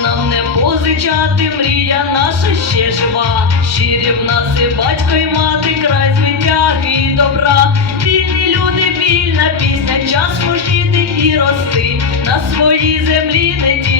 Нам не позичати, мрія наша ще жива. Щирі в нас і батько і мати, край звитяги і добра. Вільні люди, вільна пісня, час мужніти і рости на своїй землі не ті.